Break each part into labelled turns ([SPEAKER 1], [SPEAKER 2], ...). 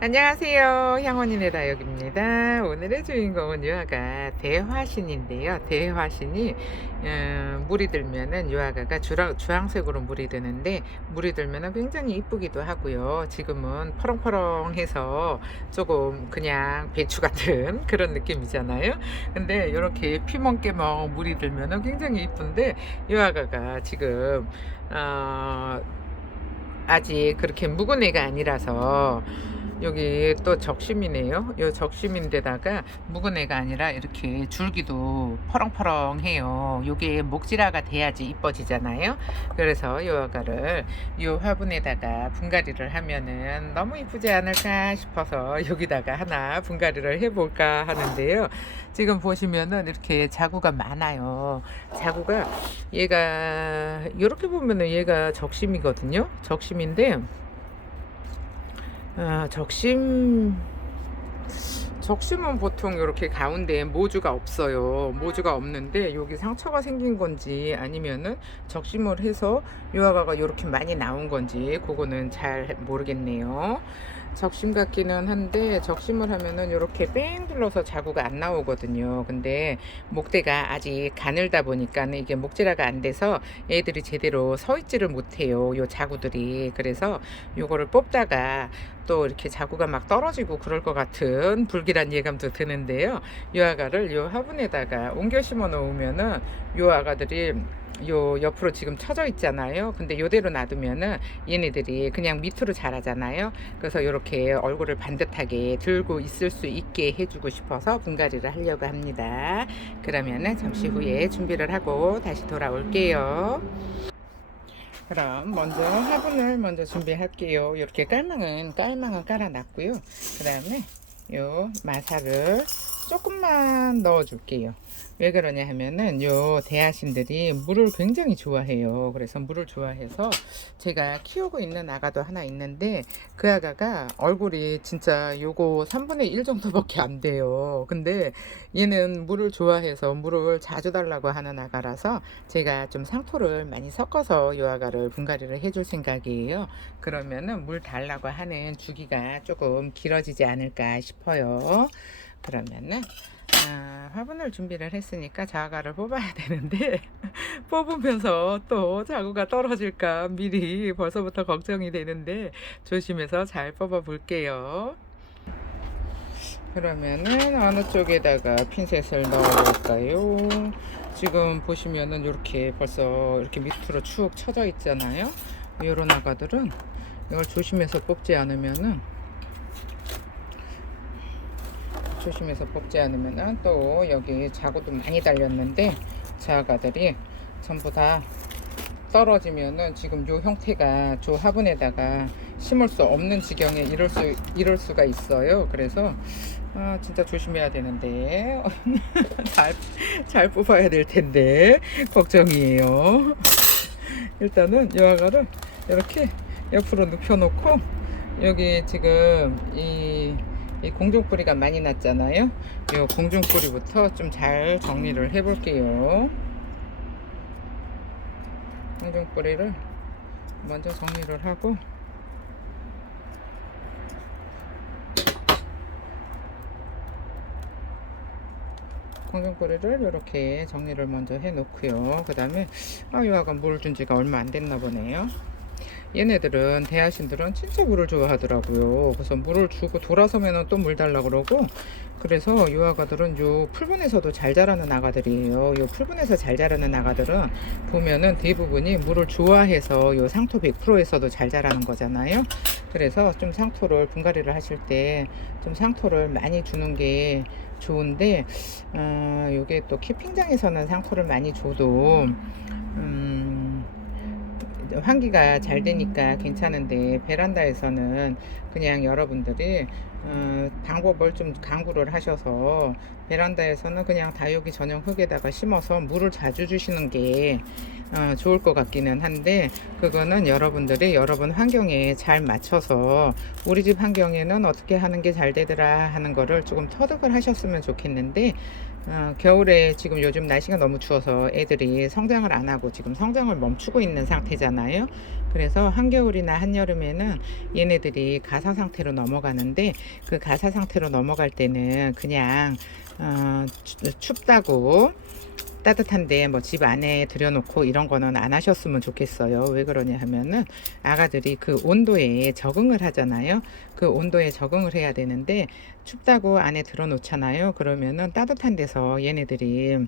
[SPEAKER 1] 안녕하세요. 향원인의 다육입니다. 오늘의 주인공은 유아가 대화신인데요. 대화신이 음, 물이 들면은 유아가가 주랑, 주황색으로 물이 드는데 물이 들면은 굉장히 이쁘기도 하고요. 지금은 퍼렁퍼렁해서 조금 그냥 배추 같은 그런 느낌이잖아요. 근데 이렇게 피멍깨멍 물이 들면은 굉장히 이쁜데 유아가가 지금 어, 아직 그렇게 묵은 애가 아니라서 여기 또 적심이네요. 이 적심인데다가 묵은 애가 아니라 이렇게 줄기도 퍼렁퍼렁해요. 요게 목질화가 돼야지 이뻐지잖아요. 그래서 요 아가를 요 화분에다가 분갈이를 하면은 너무 이쁘지 않을까 싶어서 여기다가 하나 분갈이를 해볼까 하는데요. 지금 보시면은 이렇게 자구가 많아요. 자구가 얘가 이렇게 보면은 얘가 적심이거든요. 적심인데 아, 적심 적심은 보통 이렇게 가운데에 모주가 없어요. 모주가 없는데 여기 상처가 생긴 건지 아니면은 적심을 해서 유아가가 이렇게 많이 나온 건지 그거는 잘 모르겠네요. 적심 같기는 한데 적심을 하면은 이렇게 뺑 둘러서 자구가 안 나오거든요. 근데 목대가 아직 가늘다 보니까는 이게 목질화가 안 돼서 애들이 제대로 서 있지를 못해요. 요 자구들이 그래서 요거를 뽑다가 또 이렇게 자구가 막 떨어지고 그럴 것 같은 불길한 예감도 드는데요. 요 아가를 요 화분에다가 옮겨 심어 놓으면은 요 아가들이 요 옆으로 지금 쳐져 있잖아요. 근데 요대로 놔두면은 얘네들이 그냥 밑으로 자라잖아요. 그래서 이렇게 얼굴을 반듯하게 들고 있을 수 있게 해주고 싶어서 분갈이를 하려고 합니다. 그러면은 잠시 후에 준비를 하고 다시 돌아올게요. 그럼 먼저 화분을 먼저 준비할게요. 이렇게 깔망은 깔망은 깔아놨고요. 그 다음에 요 마사를 조금만 넣어줄게요. 왜 그러냐 하면은 요 대하신들이 물을 굉장히 좋아해요. 그래서 물을 좋아해서 제가 키우고 있는 아가도 하나 있는데 그 아가가 얼굴이 진짜 요거 3분의 1 정도밖에 안 돼요. 근데 얘는 물을 좋아해서 물을 자주 달라고 하는 아가라서 제가 좀 상토를 많이 섞어서 요 아가를 분갈이를 해줄 생각이에요. 그러면은 물 달라고 하는 주기가 조금 길어지지 않을까 싶어요. 그러면은 아, 화분을 준비를 했으니까 자가를 뽑아야 되는데 뽑으면서 또 자구가 떨어질까 미리 벌써부터 걱정이 되는데 조심해서 잘 뽑아 볼게요. 그러면은 어느 쪽에다가 핀셋을 넣어볼까요? 지금 보시면은 이렇게 벌써 이렇게 밑으로 축 쳐져 있잖아요. 이런 아가들은 이걸 조심해서 뽑지 않으면은 조심해서 뽑지 않으면은 또 여기 자구도 많이 달렸는데 자가들이 전부 다 떨어지면은 지금 요 형태가 저 화분에다가 심을 수 없는 지경에 이럴 수 이럴 수가 있어요. 그래서 아 진짜 조심해야 되는데 잘 잘 뽑아야 될 텐데 걱정이에요. 일단은 요 아가를 이렇게 옆으로 눕혀놓고 여기 지금 이, 이 공중뿌리가 많이 났잖아요. 이 공중뿌리부터 좀 잘 정리를 해 볼게요. 공중뿌리를 먼저 정리를 하고 공중뿌리를 이렇게 정리를 먼저 해 놓고요. 그 다음에 아, 이 아가 물 준 지가 얼마 안 됐나 보네요. 얘네들은 대하신들은 진짜 물을 좋아하더라고요. 그래서 물을 주고 돌아서면은 또 물 달라 그러고 그래서 요 아가들은 요 풀분에서도 잘 자라는 아가들이에요. 요 풀분에서 잘 자라는 아가들은 보면은 대부분이 물을 좋아해서 요 상토 100%에서도 잘 자라는 거잖아요. 그래서 좀 상토를 분갈이를 하실 때 좀 상토를 많이 주는 게 좋은데 어, 요게 또 키핑장에서는 상토를 많이 줘도 음, 환기가 잘 되니까 괜찮은데 베란다에서는 그냥 여러분들이 어, 방법을 좀 강구를 하셔서 베란다에서는 그냥 다육이 전용 흙에다가 심어서 물을 자주 주시는 게 어, 좋을 것 같기는 한데 그거는 여러분들이 여러분 환경에 잘 맞춰서 우리 집 환경에는 어떻게 하는 게 잘 되더라 하는 거를 조금 터득을 하셨으면 좋겠는데 어, 겨울에 지금 요즘 날씨가 너무 추워서 애들이 성장을 안 하고 지금 성장을 멈추고 있는 상태잖아요. 그래서 한겨울이나 한여름에는 얘네들이 가사 상태로 넘어가는데 그 가사 상태로 넘어갈 때는 그냥 어, 추- 춥다고 따뜻한데 뭐 집 안에 들여놓고 이런 거는 안 하셨으면 좋겠어요. 왜 그러냐 하면은 아가들이 그 온도에 적응을 하잖아요. 그 온도에 적응을 해야 되는데 춥다고 안에 들어놓잖아요. 그러면은 따뜻한 데서 얘네들이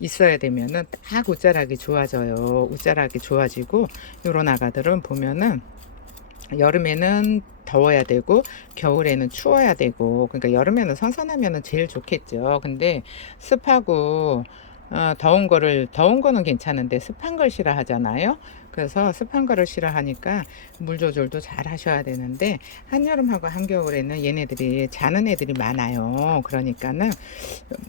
[SPEAKER 1] 있어야 되면은 딱 옷자락이 좋아져요. 옷자락이 좋아지고 요런 아가들은 보면은 여름에는 더워야 되고 겨울에는 추워야 되고 그러니까 여름에는 선선하면은 제일 좋겠죠. 근데 습하고 어, 더운 거를 더운 거는 괜찮은데 습한 걸 싫어하잖아요. 그래서 습한 거를 싫어하니까 물 조절도 잘 하셔야 되는데 한여름하고 한겨울에는 얘네들이 자는 애들이 많아요. 그러니까는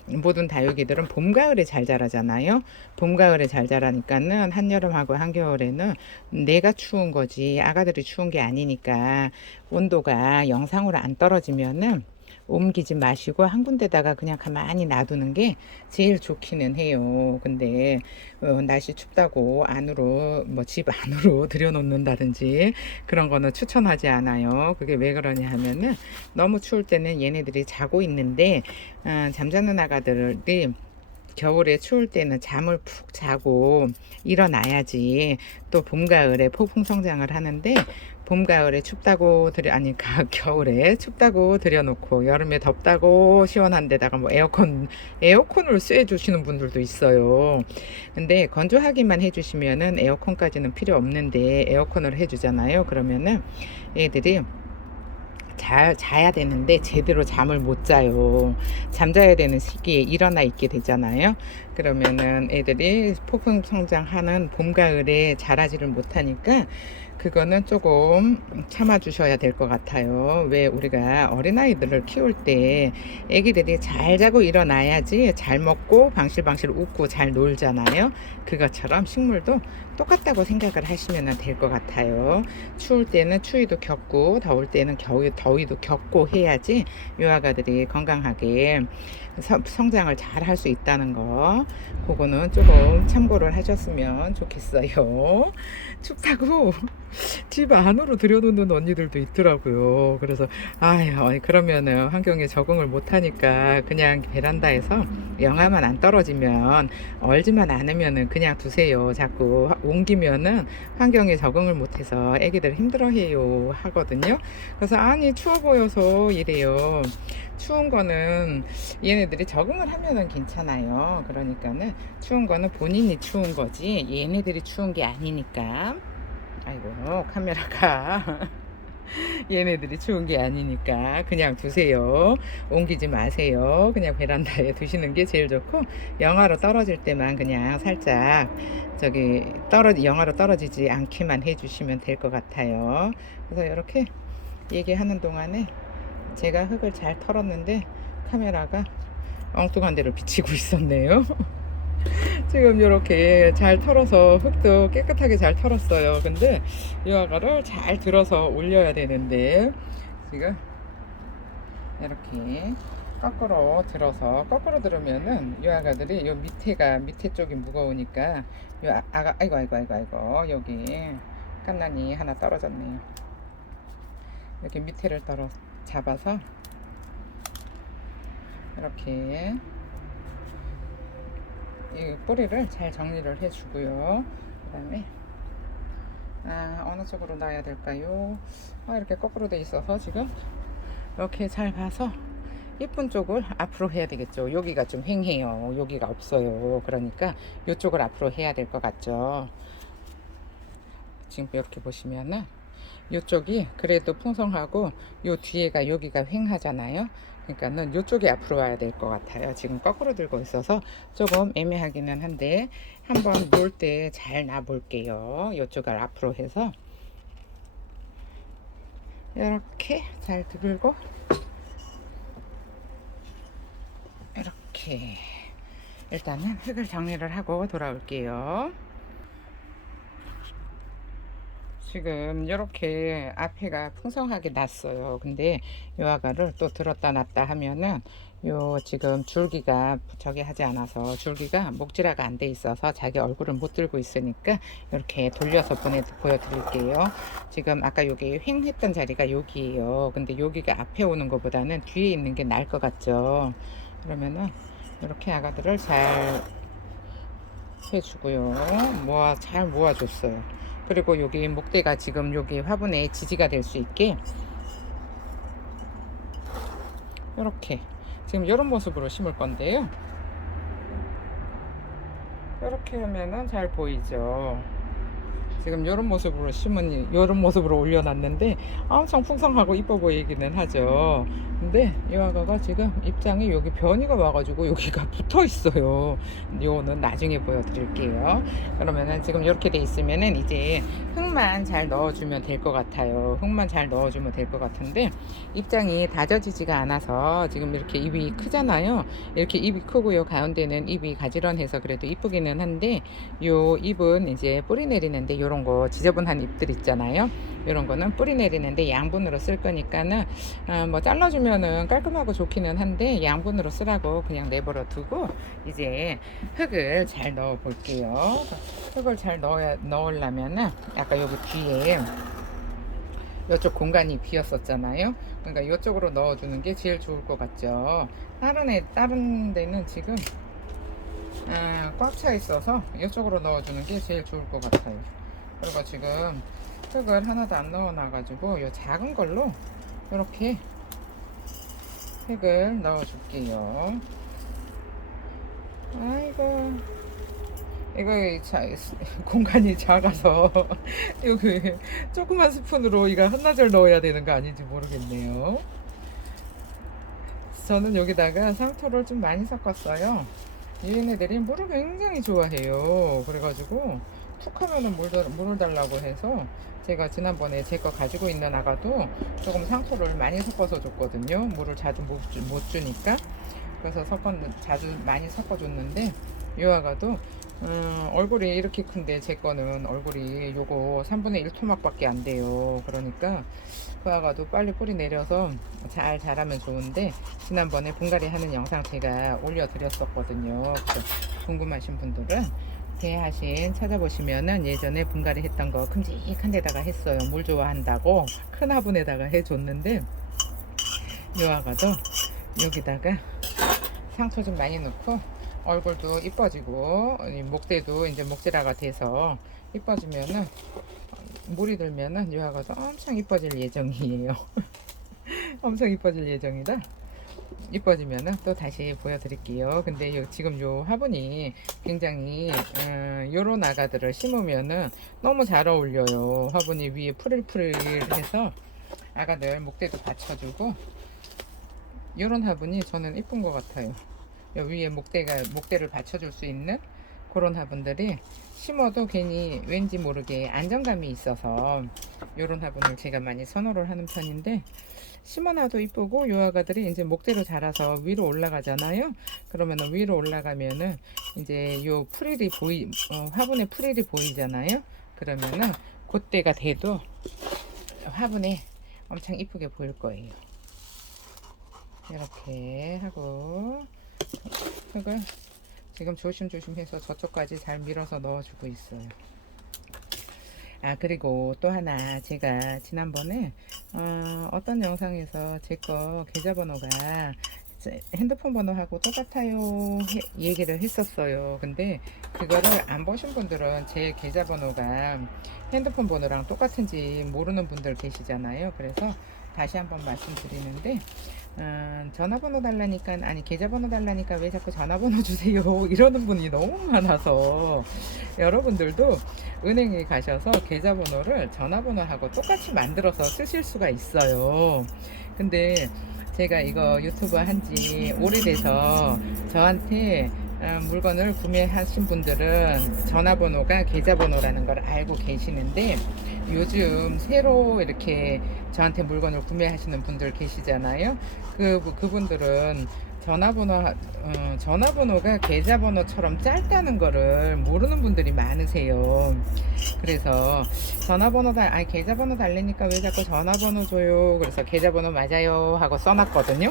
[SPEAKER 1] 모든 다육이들은 봄 가을에 잘 자라잖아요. 봄 가을에 잘 자라니까는 한여름하고 한겨울에는 내가 추운 거지 아가들이 추운 게 아니니까 온도가 영상으로 안 떨어지면은 옮기지 마시고 한 군데다가 그냥 가만히 놔두는 게 제일 좋기는 해요. 근데 어, 날씨 춥다고 안으로 뭐 집 안으로 들여놓는다든지 그런 거는 추천하지 않아요. 그게 왜 그러냐 하면은 너무 추울 때는 얘네들이 자고 있는데 어, 잠자는 아가들이 겨울에 추울 때는 잠을 푹 자고 일어나야지 또 봄 가을에 폭풍 성장을 하는데 봄 가을에 춥다고 들여 아니 가, 겨울에 춥다고 들여놓고 여름에 덥다고 시원한 데다가 뭐 에어컨 에어컨을 쐬 주시는 분들도 있어요. 근데 건조하기만 해주시면은 에어컨까지는 필요 없는데 에어컨을 해주잖아요. 그러면은 애들이 잘 자야 되는데 제대로 잠을 못 자요. 잠자야 되는 시기에 일어나 있게 되잖아요. 그러면은 애들이 폭풍 성장하는 봄 가을에 자라지를 못하니까 그거는 조금 참아 주셔야 될 것 같아요. 왜 우리가 어린아이들을 키울 때 애기들이 잘 자고 일어나야지 잘 먹고 방실방실 웃고 잘 놀잖아요. 그것처럼 식물도 똑같다고 생각을 하시면 될 것 같아요. 추울 때는 추위도 겪고 더울 때는 겨우 더위도 겪고 해야지 요 아가들이 건강하게 서- 성장을 잘 할 수 있다는 거 그거는 조금 참고를 하셨으면 좋겠어요. 춥다고 집 안으로 들여놓는 언니들도 있더라고요. 그래서 아유 그러면은 환경에 적응을 못하니까 그냥 베란다에서 영하만 안 떨어지면 얼지만 않으면은 그냥 두세요. 자꾸 옮기면은 환경에 적응을 못해서 애기들 힘들어해요 하거든요. 그래서 아니 추워 보여서 이래요. 추운 거는 얘네 들이 적응을 하면은 괜찮아요. 그러니까는 추운 거는 본인이 추운 거지 얘네들이 추운 게 아니니까. 아이고 카메라가 얘네들이 추운 게 아니니까 그냥 두세요. 옮기지 마세요. 그냥 베란다에 두시는 게 제일 좋고 영하로 떨어질 때만 그냥 살짝 저기 떨어 영하로 떨어지지 않게만 해주시면 될 것 같아요. 그래서 이렇게 얘기하는 동안에 제가 흙을 잘 털었는데 카메라가 엉뚱한 데로 비치고 있었네요. 지금 이렇게 잘 털어서 흙도 깨끗하게 잘 털었어요. 근데 이 아가를 잘 들어서 올려야 되는데 지금 이렇게 거꾸로 들어서 거꾸로 들으면은 이 아가들이 요 밑에가 밑에 쪽이 무거우니까 요 아- 아가 아이고 아이고 아이고 아이고 여기 깐난이 하나 떨어졌네요. 이렇게 밑에를 떨어 잡아서 이렇게 이 뿌리를 잘 정리를 해주고요. 그 다음에 아 어느 쪽으로 놔야 될까요? 아, 이렇게 거꾸로 돼 있어서 지금 이렇게 잘 봐서 예쁜 쪽을 앞으로 해야 되겠죠. 여기가 좀 횡해요. 여기가 없어요. 그러니까 이쪽을 앞으로 해야 될 것 같죠. 지금 이렇게 보시면은 이쪽이 그래도 풍성하고 요 뒤에가 여기가 횡하잖아요. 그러니까는 이쪽이 앞으로 와야 될 것 같아요. 지금 거꾸로 들고 있어서 조금 애매하기는 한데 한번 놓을 때 잘 놔 볼게요. 이쪽을 앞으로 해서 이렇게 잘 들고 이렇게 일단은 흙을 정리를 하고 돌아올게요. 지금 이렇게 앞에가 풍성하게 났어요. 근데 요 아가를 또 들었다 놨다 하면은 요 지금 줄기가 저기 하지 않아서 줄기가 목질화가 안 돼 있어서 자기 얼굴을 못 들고 있으니까 이렇게 돌려서 보내 보여드릴게요. 지금 아까 여기 횡 했던 자리가 여기예요. 근데 여기가 앞에 오는 것보다는 뒤에 있는 게 나을 것 같죠. 그러면은 이렇게 아가들을 잘 해주고요. 모아 잘 모아줬어요. 그리고 여기 목대가 지금 여기 화분에 지지가 될 수 있게 이렇게 지금 이런 모습으로 심을 건데요. 이렇게 하면은 잘 보이죠. 지금 이런 모습으로 심은 이런 모습으로 올려놨는데 엄청 풍성하고 이뻐 보이기는 하죠. 근데 이 아가가 지금 입장이 여기 변이가 와가지고 여기가 붙어 있어요. 요거는 나중에 보여드릴게요. 그러면은 지금 이렇게 돼 있으면은 이제 흙만 잘 넣어주면 될 것 같아요. 흙만 잘 넣어주면 될 것 같은데 입장이 다져지지가 않아서 지금 이렇게 입이 크잖아요. 이렇게 입이 크고요. 가운데는 입이 가지런해서 그래도 이쁘기는 한데 요 잎은 이제 뿌리 내리는데 요런 거 지저분한 잎들 있잖아요. 요런 거는 뿌리 내리는데 양분으로 쓸 거니까는 어, 뭐 잘라주면은 깔끔하고 좋기는 한데 양분으로 쓰라고 그냥 내버려 두고 이제 흙을 잘 넣어 볼게요. 흙을 잘 넣어 넣으려면은 아까 여기 뒤에 이쪽 공간이 비었었잖아요. 그러니까 이쪽으로 넣어주는 게 제일 좋을 것 같죠. 다른 애 다른 데는 지금 아, 꽉차 있어서 이쪽으로 넣어주는 게 제일 좋을 것 같아요. 그리고 지금 흙을 하나도 안 넣어놔가지고 이 작은 걸로 이렇게 흙을 넣어줄게요. 아이고 이거 자, 공간이 작아서 여기 조그만 스푼으로 이거 한나절 넣어야 되는 거 아닌지 모르겠네요. 저는 여기다가 상토를 좀 많이 섞었어요. 얘네들이 물을 굉장히 좋아해요. 그래가지고 툭 하면은 물, 달- 물을 달라고 해서 제가 지난번에 제 거 가지고 있는 아가도 조금 상토를 많이 섞어서 줬거든요. 물을 자주 못, 주- 못 주니까. 그래서 섞었, 자주 많이 섞어줬는데 이 아가도 음, 얼굴이 이렇게 큰데 제 거는 얼굴이 요거 3분의 1 토막밖에 안 돼요. 그러니까 그 아가도 빨리 뿌리 내려서 잘 자라면 좋은데 지난번에 분갈이 하는 영상 제가 올려드렸었거든요. 궁금하신 분들은 대하신 찾아보시면은 예전에 분갈이 했던 거 큼직한 데다가 했어요. 물 좋아한다고 큰 화분에다가 해줬는데 요 아가도 여기다가 상토 좀 많이 넣고 얼굴도 이뻐지고 이 목대도 이제 목질화가 돼서 이뻐지면은 물이 들면은 이 아가도 엄청 이뻐질 예정이에요. 엄청 이뻐질 예정이다. 이뻐지면은 또 다시 보여드릴게요. 근데 요- 지금 요 화분이 굉장히 음, 요런 아가들을 심으면은 너무 잘 어울려요. 화분이 위에 푸릴푸릴해서 아가들 목대도 받쳐주고 요런 화분이 저는 이쁜 것 같아요. 요 위에 목대가 목대를 받쳐줄 수 있는 그런 화분들이 심어도 괜히 왠지 모르게 안정감이 있어서 요런 화분을 제가 많이 선호를 하는 편인데 심어놔도 이쁘고 요 아가들이 이제 목대로 자라서 위로 올라가잖아요. 그러면은 위로 올라가면은 이제 요 프릴이 보이 어, 화분에 프릴이 보이잖아요. 그러면은 그때가 돼도 화분에 엄청 이쁘게 보일 거예요. 이렇게 하고 흙을 지금 조심조심해서 저쪽까지 잘 밀어서 넣어주고 있어요. 아 그리고 또 하나 제가 지난번에 어, 어떤 영상에서 제 거 계좌번호가 제 핸드폰 번호하고 똑같아요 해- 얘기를 했었어요. 근데 그거를 안 보신 분들은 제 계좌번호가 핸드폰 번호랑 똑같은지 모르는 분들 계시잖아요. 그래서 다시 한번 말씀드리는데 음, 전화번호 달라니까 아니 계좌번호 달라니까 왜 자꾸 전화번호 주세요? 이러는 분이 너무 많아서. 여러분들도 은행에 가셔서 계좌번호를 전화번호하고 똑같이 만들어서 쓰실 수가 있어요. 근데 제가 이거 유튜브 한 지 오래돼서 저한테 어, 물건을 구매하신 분들은 전화번호가 계좌번호라는 걸 알고 계시는데 요즘 새로 이렇게 저한테 물건을 구매하시는 분들 계시잖아요. 그 그분들은 전화번호 어, 전화번호가 계좌번호처럼 짧다는 거를 모르는 분들이 많으세요. 그래서 전화번호 달 아니 계좌번호 달래니까 왜 자꾸 전화번호 줘요? 그래서 계좌번호 맞아요 하고 써놨거든요.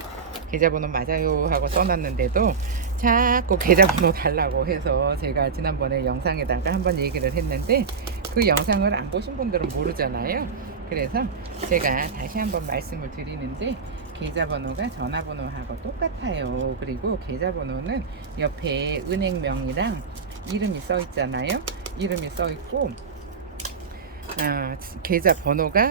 [SPEAKER 1] 계좌번호 맞아요 하고 써놨는데도 자꾸 계좌번호 달라고 해서 제가 지난번에 영상에다가 한번 얘기를 했는데 그 영상을 안 보신 분들은 모르잖아요. 그래서 제가 다시 한번 말씀을 드리는데 계좌번호가 전화번호하고 똑같아요. 그리고 계좌번호는 옆에 은행명이랑 이름이 써 있잖아요. 이름이 써 있고 아, 계좌번호가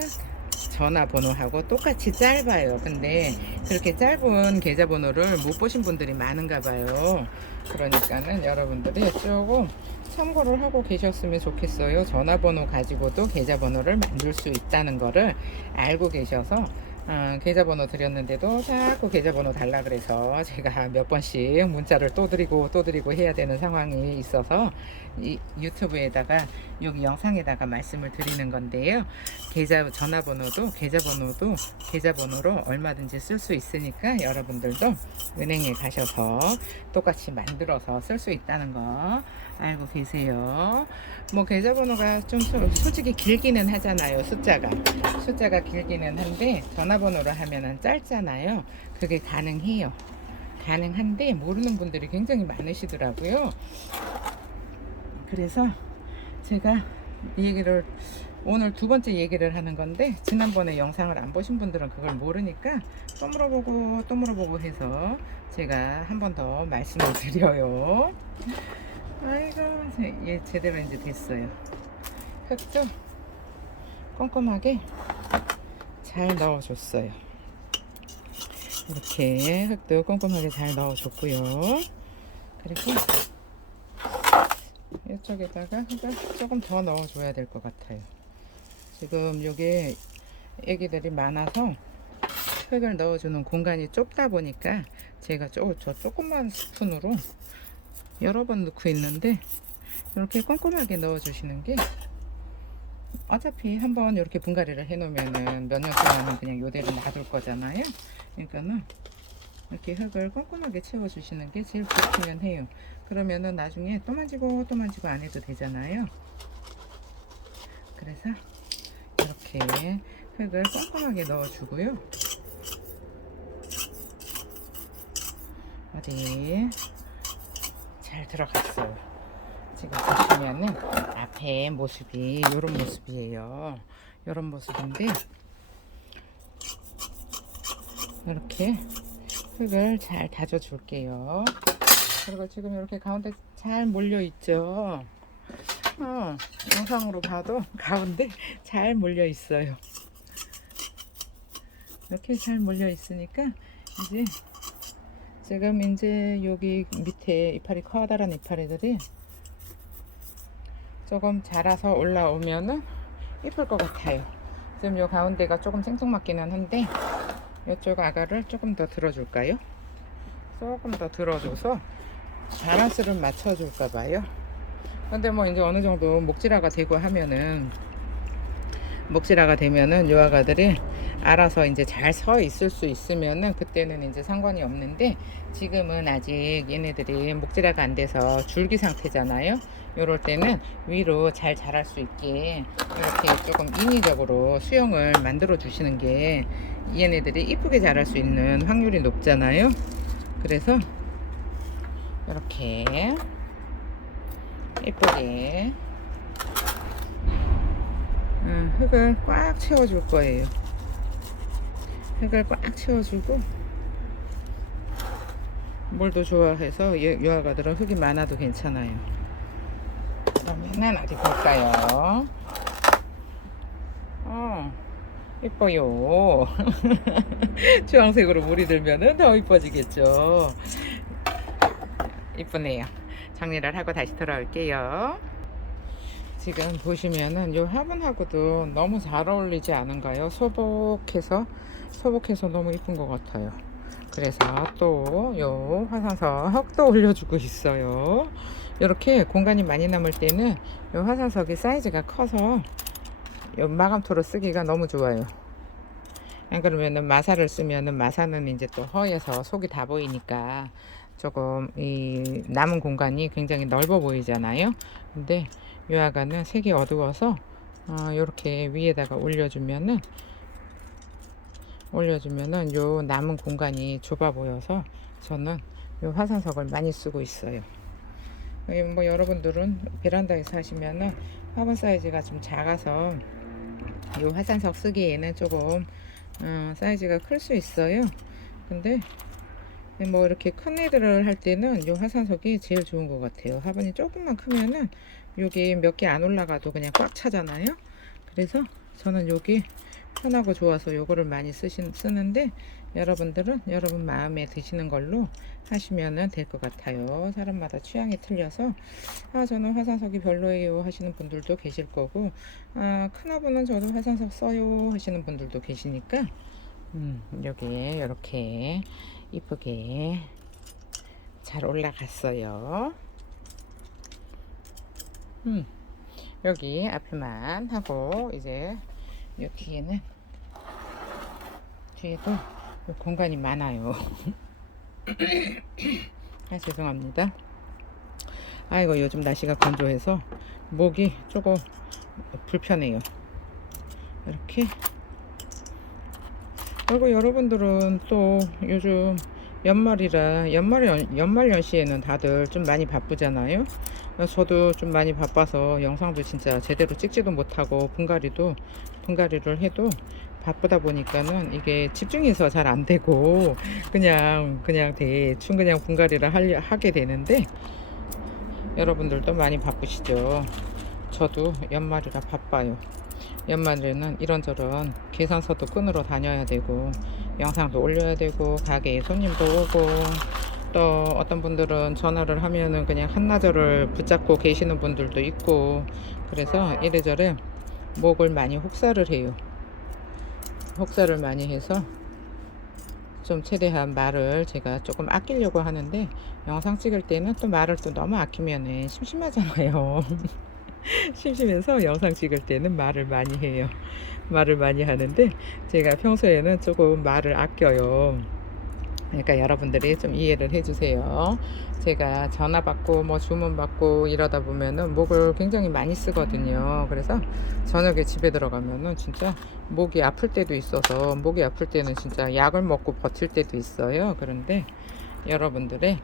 [SPEAKER 1] 전화번호하고 똑같이 짧아요. 근데 그렇게 짧은 계좌번호를 못 보신 분들이 많은가 봐요. 그러니까는 여러분들이 조금 참고를 하고 계셨으면 좋겠어요. 전화번호 가지고도 계좌번호를 만들 수 있다는 거를 알고 계셔서 어, 계좌번호 드렸는데도 자꾸 계좌번호 달라 그래서 제가 몇 번씩 문자를 또 드리고 또 드리고 해야 되는 상황이 있어서 이 유튜브에다가 여기 영상에다가 말씀을 드리는 건데요. 계좌 전화번호도 계좌번호도 계좌번호로 얼마든지 쓸 수 있으니까 여러분들도 은행에 가셔서 똑같이 만들어서 쓸 수 있다는 거 알고 계세요. 뭐 계좌번호가 좀 소- 솔직히 길기는 하잖아요. 숫자가 숫자가 길기는 한데 전화번호로 하면은 짧잖아요. 그게 가능해요. 가능한데 모르는 분들이 굉장히 많으시더라고요. 그래서 제가 이 얘기를 오늘 두 번째 얘기를 하는 건데 지난번에 영상을 안 보신 분들은 그걸 모르니까 또 물어보고 또 물어보고 해서 제가 한 번 더 말씀을 드려요. 아이고 제- 얘 제대로 이제 됐어요. 흙도 꼼꼼하게 잘 넣어줬어요. 이렇게 흙도 꼼꼼하게 잘 넣어줬고요. 그리고 이쪽에다가 흙을 조금 더 넣어줘야 될 것 같아요. 지금 여기 애기들이 많아서 흙을 넣어주는 공간이 좁다 보니까 제가 저, 저 조그만 스푼으로 여러 번 넣고 있는데 이렇게 꼼꼼하게 넣어 주시는 게 어차피 한번 이렇게 분갈이를 해 놓으면은 몇 년 동안은 그냥 요대로 놔둘 거잖아요. 그러니까는 이렇게 흙을 꼼꼼하게 채워 주시는 게 제일 좋기는 해요. 그러면은 나중에 또 만지고 또 만지고 안 해도 되잖아요. 그래서 이렇게 흙을 꼼꼼하게 넣어 주고요. 어디 잘 들어갔어요. 지금 보시면은 앞에 모습이 이런 모습이에요. 이런 모습인데 이렇게 흙을 잘 다져 줄게요. 그리고 지금 이렇게 가운데 잘 몰려 있죠. 어, 영상으로 봐도 가운데 잘 몰려 있어요. 이렇게 잘 몰려 있으니까 이제 지금 이제 여기 밑에 이파리 커다란 이파리들이 조금 자라서 올라오면은 이쁠 것 같아요. 지금 요 가운데가 조금 생뚱맞기는 한데 이쪽 아가를 조금 더 들어줄까요? 조금 더 들어줘서 바란스를 맞춰줄까 봐요. 근데 뭐 이제 어느 정도 목질화가 되고 하면은 목질화가 되면은 요 아가들이 알아서 이제 잘 서 있을 수 있으면은 그때는 이제 상관이 없는데 지금은 아직 얘네들이 목질화가 안 돼서 줄기 상태잖아요. 요럴 때는 위로 잘 자랄 수 있게 이렇게 조금 인위적으로 수영을 만들어 주시는 게 얘네들이 이쁘게 자랄 수 있는 확률이 높잖아요. 그래서 이렇게 이쁘게 음, 흙을 꽉 채워줄 거예요. 흙을 꽉 채워주고 물도 좋아해서 얘- 이 아가들은 흙이 많아도 괜찮아요. 그러면은 어디 볼까요? 어, 예뻐요. 주황색으로 물이 들면은 더 이뻐지겠죠. 이쁘네요. 정리를 하고 다시 돌아올게요. 지금 보시면은 요 화분하고도 너무 잘 어울리지 않은가요? 소복해서 소복해서 너무 이쁜 것 같아요. 그래서 또 요 화산석 도 올려주고 있어요. 이렇게 공간이 많이 남을 때는 요 화산석이 사이즈가 커서 요 마감토로 쓰기가 너무 좋아요. 안 그러면은 마사를 쓰면은 마사는 이제 또 허에서 속이 다 보이니까 조금 이 남은 공간이 굉장히 넓어 보이잖아요. 근데 유아가는 색이 어두워서 어, 이렇게 위에다가 올려주면은 올려주면은 요 남은 공간이 좁아 보여서 저는 요 화산석을 많이 쓰고 있어요. 뭐 여러분들은 베란다에 사시면은 화분 사이즈가 좀 작아서 요 화산석 쓰기에는 조금 어, 사이즈가 클 수 있어요. 근데 뭐 이렇게 큰 애들을 할 때는 요 화산석이 제일 좋은 것 같아요. 화분이 조금만 크면은 여기 몇 개 안 올라가도 그냥 꽉 차잖아요. 그래서 저는 여기 편하고 좋아서 요거를 많이 쓰신, 쓰는데 여러분들은 여러분 마음에 드시는 걸로 하시면 될 것 같아요. 사람마다 취향이 틀려서 아 저는 화산석이 별로예요 하시는 분들도 계실 거고 아 큰아부는 저도 화산석 써요 하시는 분들도 계시니까 음 여기에 이렇게 이쁘게 잘 올라갔어요. 음 여기 앞에만 하고 이제 이 뒤에는 뒤에도 공간이 많아요. 아 죄송합니다. 아이고 요즘 날씨가 건조해서 목이 조금 불편해요. 이렇게 그리고 여러분들은 또 요즘 연말이라 연말 연, 연말 연시에는 다들 좀 많이 바쁘잖아요. 저도 좀 많이 바빠서 영상도 진짜 제대로 찍지도 못하고 분갈이도 분갈이를 해도 바쁘다 보니까는 이게 집중해서 잘 안 되고 그냥 그냥 대충 그냥 분갈이를 하려, 하게 되는데 여러분들도 많이 바쁘시죠. 저도 연말이라 바빠요. 연말에는 이런저런 계산서도 끊으러 다녀야 되고 영상도 올려야 되고 가게에 손님도 오고 또 어떤 분들은 전화를 하면은 그냥 한나절을 붙잡고 계시는 분들도 있고 그래서 이래저래 목을 많이 혹사를 해요. 혹사를 많이 해서 좀 최대한 말을 제가 조금 아끼려고 하는데 영상 찍을 때는 또 말을 또 너무 아끼면 심심하잖아요. 심심해서 영상 찍을 때는 말을 많이 해요. 말을 많이 하는데 제가 평소에는 조금 말을 아껴요. 그러니까 여러분들이 좀 이해를 해주세요. 제가 전화 받고 뭐 주문 받고 이러다 보면은 목을 굉장히 많이 쓰거든요. 그래서 저녁에 집에 들어가면은 진짜 목이 아플 때도 있어서 목이 아플 때는 진짜 약을 먹고 버틸 때도 있어요. 그런데 여러분들의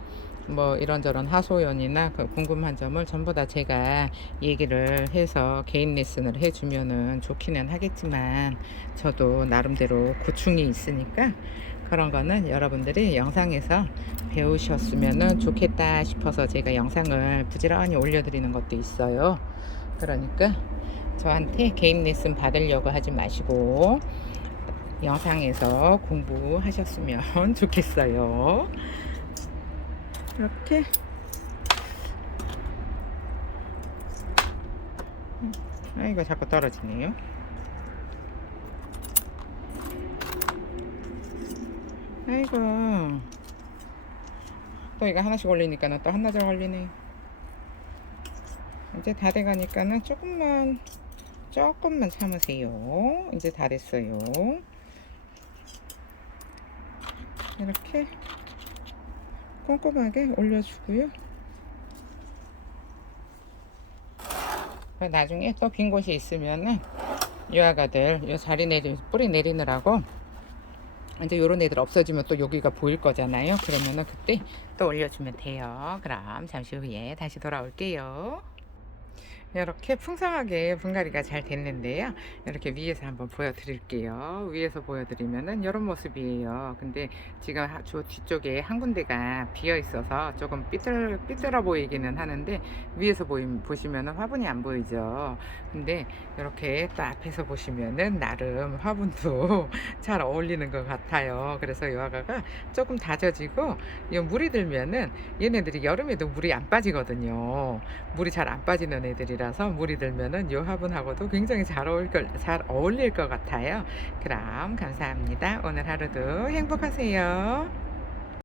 [SPEAKER 1] 뭐 이런저런 하소연이나 그 궁금한 점을 전부 다 제가 얘기를 해서 개인 레슨을 해주면은 좋기는 하겠지만 저도 나름대로 고충이 있으니까 그런 거는 여러분들이 영상에서 배우셨으면 좋겠다 싶어서 제가 영상을 부지런히 올려드리는 것도 있어요. 그러니까 저한테 개인 레슨 받으려고 하지 마시고 영상에서 공부하셨으면 좋겠어요. 이렇게 아 이거 자꾸 떨어지네요. 아이고. 또 이거 하나씩 올리니까는 또 한나절 걸리네. 이제 다 돼가니까는 조금만 조금만 참으세요. 이제 다 됐어요. 이렇게 꼼꼼하게 올려주고요. 나중에 또 빈 곳이 있으면은 유아가들 요 자리 내리 뿌리 내리느라고 이제 요런 애들 없어지면 또 여기가 보일 거잖아요. 그러면은 그때 또 올려주면 돼요. 그럼 잠시 후에 다시 돌아올게요. 이렇게 풍성하게 분갈이가 잘 됐는데요. 이렇게 위에서 한번 보여드릴게요. 위에서 보여드리면은 이런 모습이에요. 근데 지금 저 뒤쪽에 한 군데가 비어 있어서 조금 삐뚤, 삐뚤어 보이기는 하는데 위에서 보이, 보시면은 화분이 안 보이죠. 근데 이렇게 또 앞에서 보시면은 나름 화분도 잘 어울리는 것 같아요. 그래서 요아가가 조금 다져지고 이 물이 들면은 얘네들이 여름에도 물이 안 빠지거든요. 물이 잘 안 빠지는 애들이라 이라서 물이 들면은 요 화분하고도 굉장히 잘 어울릴, 잘 어울릴 것 같아요. 그럼 감사합니다. 오늘 하루도 행복하세요.